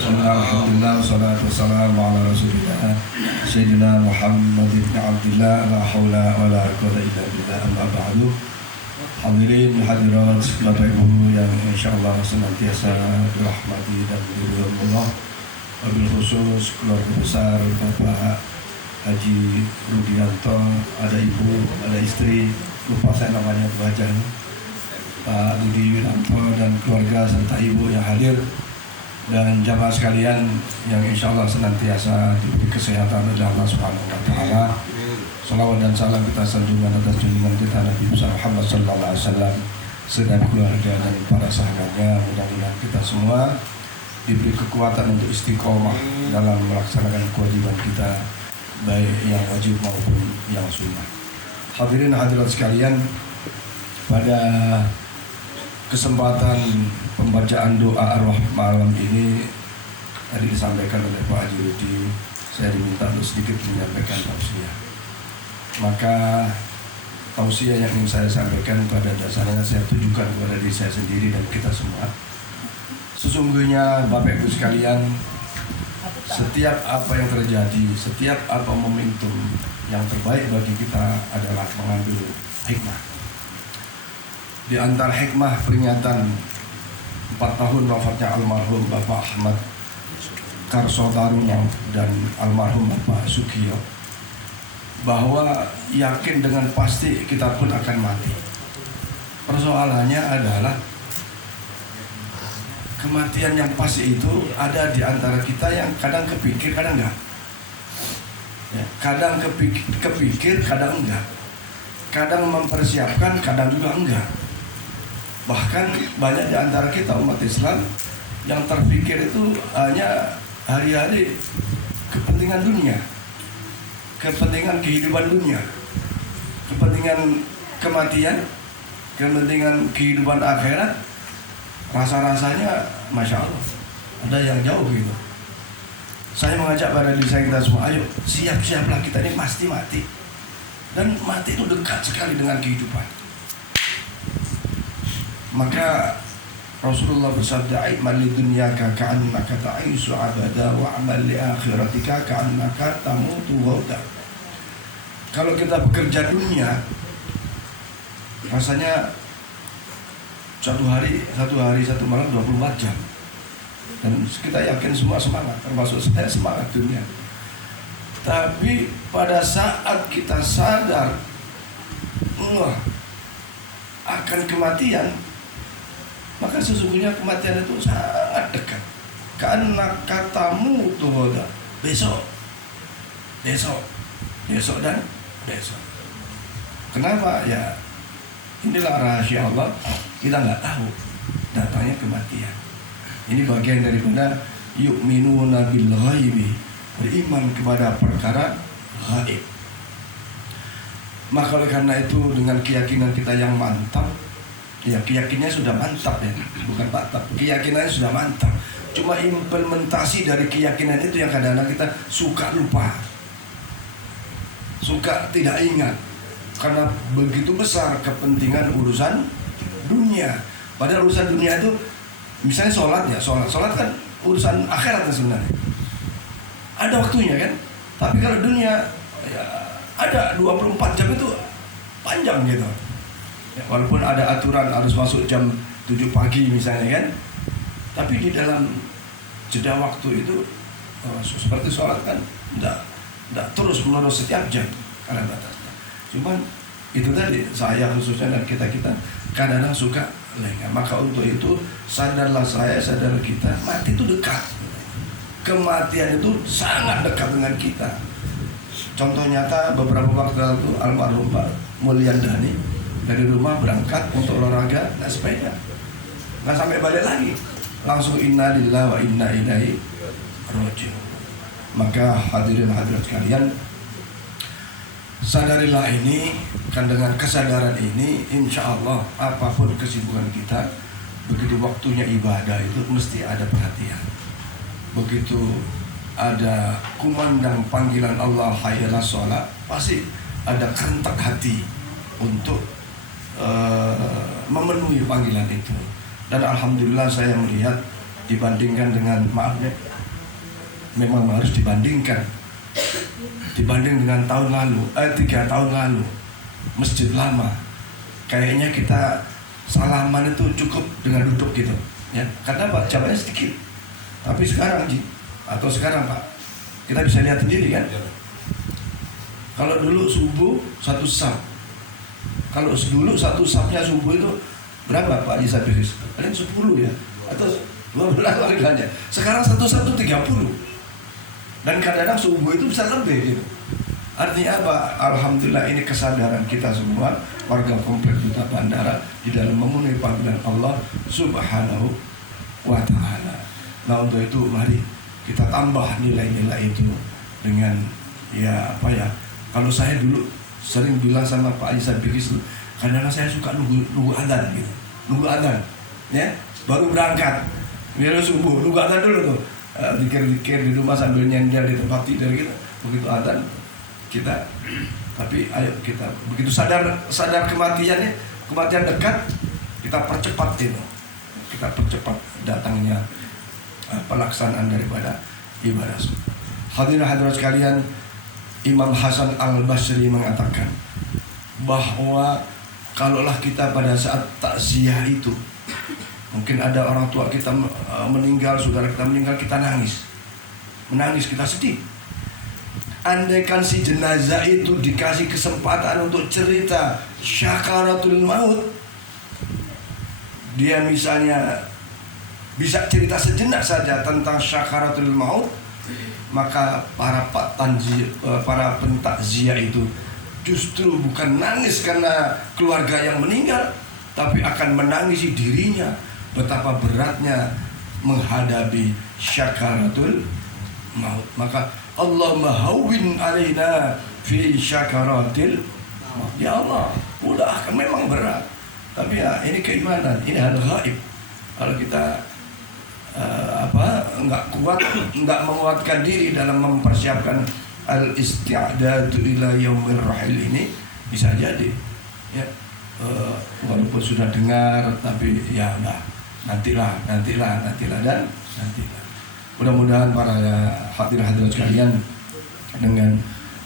Alhamdulillah, wassalatu wassalamu ala rasulillah Sayyidina Muhammad ibn Abdillah, la hawla wa la quwwata illa billah, amma ba'du. Hadirin hadirat Bapak Ibu yang insyaallah senantiasa dirahmati dan diridhoi Allah. Wabil khusus keluarga besar Bapak Haji Rudianto, ada ibu, ada istri, lupa saya namanya Bu Hajan, Pak Budi Wiranto dan keluarga serta ibu yang hadir, dan jamaah sekalian yang insya Allah senantiasa diberi kesehatan oleh Allah Subhanahu wa Ta'ala. Salawat dan salam kita sanjungan atas junjungan kita Nabi Muhammad Sallallahu Alaihi Wasallam, segenap keluarga dan para sahabatnya. Mudah-mudahan kita semua diberi kekuatan untuk istiqomah dalam melaksanakan kewajiban kita, baik yang wajib maupun yang sunnah. Hadirin hadirat sekalian, pada kesempatan pembacaan doa arwah malam ini tadi disampaikan oleh Pak Haji Rudi, saya diminta untuk sedikit menyampaikan tausiah. Maka tausiah yang ingin saya sampaikan pada dasarnya saya tujukan kepada diri saya sendiri dan kita semua. Sesungguhnya Bapak Ibu sekalian, setiap apa yang terjadi, setiap apa momentum, yang terbaik bagi kita adalah mengambil hikmah. Di antara hikmah peringatan 4 tahun wafatnya almarhum Bapak Ahmad Karsotaruno dan almarhum Bapak Sukiyo, bahwa yakin dengan pasti kita pun akan mati. Persoalannya adalah kematian yang pasti itu ada di antara kita yang kadang kepikir, kadang enggak. Ya, kadang kepikir, kadang enggak. Kadang mempersiapkan, kadang juga enggak. Bahkan banyak di antara kita umat Islam yang terpikir itu hanya hari-hari kepentingan dunia, kepentingan kehidupan dunia, kepentingan kematian, kepentingan kehidupan akhirat. Rasa-rasanya Masya Allah ada yang jauh gitu. Saya mengajak pada diri saya, kita semua, ayo siap-siaplah, kita ini pasti mati. Dan mati itu dekat sekali dengan kehidupan. Maka Rasulullah bersabda, "Aimal lidunyaka ka'annaka ta'ishu abada wa amal li akhiratika ka'annaka tamutu ghauda." Kalau kita bekerja dunia, rasanya satu hari satu malam 24 jam. Dan kita yakin semua semangat, termasuk saya semangat dunia. Tapi pada saat kita sadar akan kematian, maka sesungguhnya kematian itu sangat dekat. Karena katamu tuh besok dan besok. Kenapa? Ya inilah rahasia Allah. Kita nggak tahu datangnya kematian. Ini bagian daripada yu'minuna bil ghaibi, beriman kepada perkara gaib. Maka oleh karena itu dengan keyakinan kita yang mantap, ya keyakinannya sudah mantap ya, bukan mantap, keyakinannya sudah mantap. Cuma implementasi dari keyakinan itu yang kadang-kadang kita suka lupa, suka tidak ingat, karena begitu besar kepentingan urusan dunia. Padahal urusan dunia itu misalnya sholat kan urusan akhirat sebenarnya. Ada waktunya kan. Tapi kalau dunia ya, ada 24 jam itu panjang gitu. Ya, walaupun ada aturan harus masuk jam 7 pagi misalnya kan. Tapi di dalam jeda waktu itu seperti sholat kan tidak terus menerus setiap jam karena batasnya. Cuman itu tadi saya khususnya dan kita kadang-kadang suka lengah. Maka untuk itu sadarlah saya, sadar kita, mati itu dekat. Kematian itu sangat dekat dengan kita. Contoh nyata beberapa waktu lalu almarhum Pak Mulyandani dari rumah berangkat untuk olahraga naik sepeda, nggak sampai balik lagi, langsung innalillahi wa inna ilaihi raji'un. Maka hadirin hadirat sekalian, sadarilah ini, kan dengan kesadaran ini insya Allah apapun kesibukan kita, begitu waktunya ibadah itu mesti ada perhatian. Begitu ada kumandang panggilan Allah hayya alas shalah, pasti ada kerentak hati untuk memenuhi panggilan itu. Dan alhamdulillah saya melihat dibandingkan dengan memang harus dibanding dengan tahun lalu, 3 tahun lalu, masjid lama. Kayaknya kita salaman itu cukup dengan duduk gitu, ya. Karena Pak jamannya sedikit. Tapi sekarang Pak, kita bisa lihat sendiri kan. Kalau dulu subuh 1 saf. Kalau dulu 1 safnya subuh itu berapa Pak Isa Biris? Ada yang 10 ya, atau 12 warganya. Sekarang 1 saf itu 30. Dan kadang-kadang subuh itu bisa lebih gitu. Artinya apa? Alhamdulillah ini kesadaran kita semua warga komplek Duta Bandara di dalam memenuhi panggilan Allah Subhanahu wa Ta'ala. Nah, untuk itu mari kita tambah nilai-nilai itu dengan kalau saya dulu sering bilang sama Pak Isa Bikis, kadang-kadang saya suka nunggu adzan gitu. Nunggu adzan ya, baru berangkat. Biar subuh nunggu adzan dulu tuh. Dikir-dikir di rumah sambil nyender di tempat tidur gitu. Begitu adzan kita, tapi ayo kita begitu sadar kematian dekat, kita percepat itu. Kita percepat datangnya pelaksanaan daripada ibadah. Hadirin sekalian, Imam Hasan Al-Basri mengatakan bahwa kalaulah kita pada saat takziah itu, mungkin ada orang tua kita meninggal, saudara kita meninggal, kita menangis, kita sedih. Andaikan si jenazah itu dikasih kesempatan untuk cerita syakaratul maut, dia misalnya bisa cerita sejenak saja tentang syakaratul maut, maka para pentakziah itu justru bukan nangis karena keluarga yang meninggal, tapi akan menangisi dirinya betapa beratnya menghadapi syakaratul maut. Maka Allahumma hawwin alaina fi syakaratil maut. Ya Allah, mudahkan, memang berat, tapi ya ini keimanan, ini hal gaib. Kalau kita nggak menguatkan diri dalam mempersiapkan al-isti'dadu ila yaumil rahil ini, bisa jadi ya, walaupun sudah dengar tapi ya nantilah. Mudah-mudahan para hadirin sekalian, dengan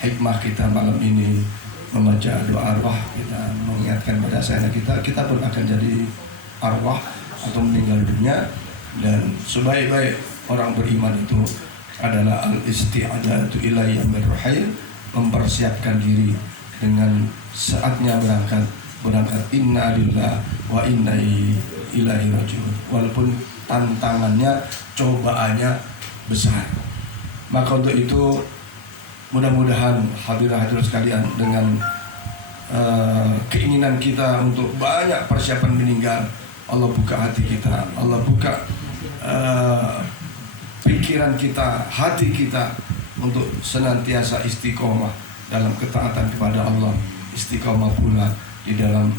hikmah kita malam ini membaca doa arwah, kita mengingatkan pada saya kita pun akan jadi arwah atau meninggal dunia. Dan sebaik-baik orang beriman itu adalah al-isti'adatu ila yaumir rahil, mempersiapkan diri dengan saatnya berangkat inna lillahi wa inna ilaihi rajiun. Walaupun tantangannya, cobaannya besar. Maka untuk itu mudah-mudahan hadirin sekalian, dengan keinginan kita untuk banyak persiapan meninggal, Allah buka hati kita, Allah buka pikiran kita, hati kita untuk senantiasa istiqomah dalam ketaatan kepada Allah, istiqomah pula di dalam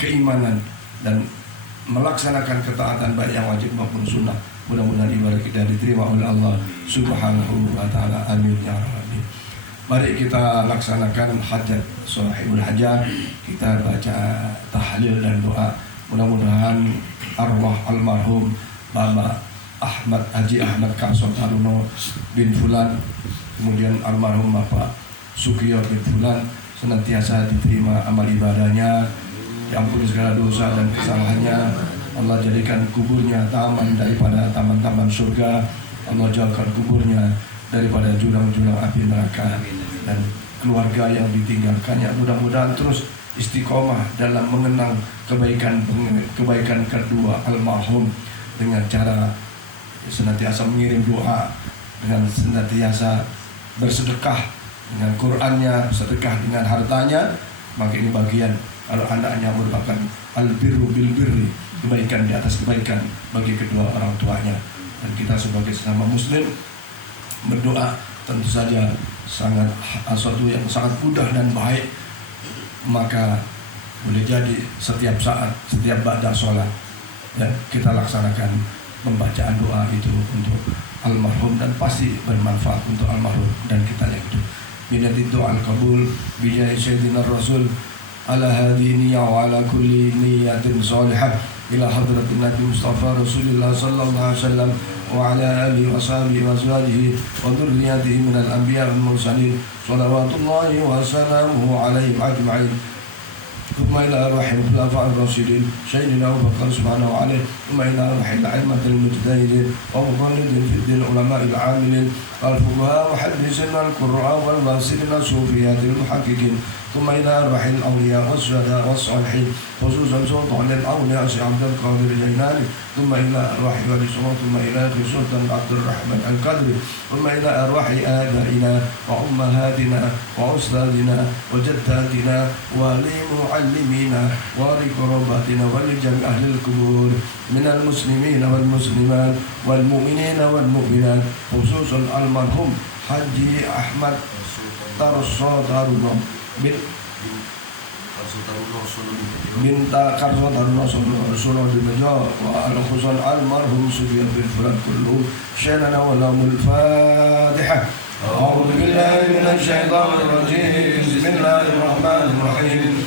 keimanan dan melaksanakan ketaatan baik yang wajib maupun sunnah. Mudah-mudahan ibadah kita diterima oleh Allah Subhanahu wa Ta'ala. Amin ya rabbal. Mari kita laksanakan hajat sahibul hajat, kita baca tahlil dan doa. Mudah-mudahan arwah almarhum Bapak Haji Ahmad Kamson Haruno bin Fulan, kemudian almarhum Bapak Sukiyo bin Fulan, senantiasa diterima amal ibadahnya, diampuni segala dosa dan kesalahannya. Allah jadikan kuburnya taman daripada taman-taman surga. Allah jauhkan kuburnya daripada jurang-jurang api neraka. Dan keluarga yang ditinggalkannya mudah-mudahan terus istiqomah dalam mengenang kebaikan kedua almarhum, dengan cara senantiasa mengirim doa, dengan senantiasa bersedekah dengan Qur'annya, sedekah dengan hartanya. Maka ini bagian, kalau anaknya merupakan al-birru bil birri, kebaikan di atas kebaikan bagi kedua orang tuanya. Dan kita sebagai sesama muslim berdoa tentu saja sesuatu yang sangat mudah dan baik. Maka boleh jadi setiap saat, setiap ba'da sholat, dan kita laksanakan pembacaan doa itu untuk almarhum, dan pasti bermanfaat untuk almarhum dan kita yang hidup. Minati doa al-qabul bijai sayyidina rasul ala hadini wa ala kulli niyatin salihah ila hadratin Nabi Mustafa Rasulullah sallallahu alaihi wasallam وعلى آله وصحبه وأزواجه وذريته من الأنبياء والمرسلين صلوات الله وسلامه عليهم أجمعين. ثم إلى أرواح الخلفاء الراشدين سيدنا أبو بكر سبحانه وعليه. ثم إلى أرواح الأئمة المجتهدين ومقلدين في الدين العلماء العاملين الفقهاء وحدثنا القراء والفاسدين الصوفيات المحققين. ثم إلى أرواح الأولياء والشهداء والصالحين خصوصا سلطان الأولياء شيخ عبد القادر الجيلاني. ثم إلى أرواح ولي الصمود. ثم إلى سلطان عبد الرحمن القدري. ثم إلى أرواح آبائنا وأمهاتنا وأستاذنا وجداتنا ولمعلمينا ولقراباتنا ولجميع أهل القبور من المسلمين والمسلمات والمؤمنين والمؤمنات خصوصا المرحوم حجي أحمد Tarso Taruno Binta Karso Taruno Solo Dimejo wa al-khusun al-marhum Sufyan bin Fulan kulluhum syainana wa lahumul Fatiha. A'udzu billahi minasy syaithanir rajim. Bismillahirrahmanirrahim.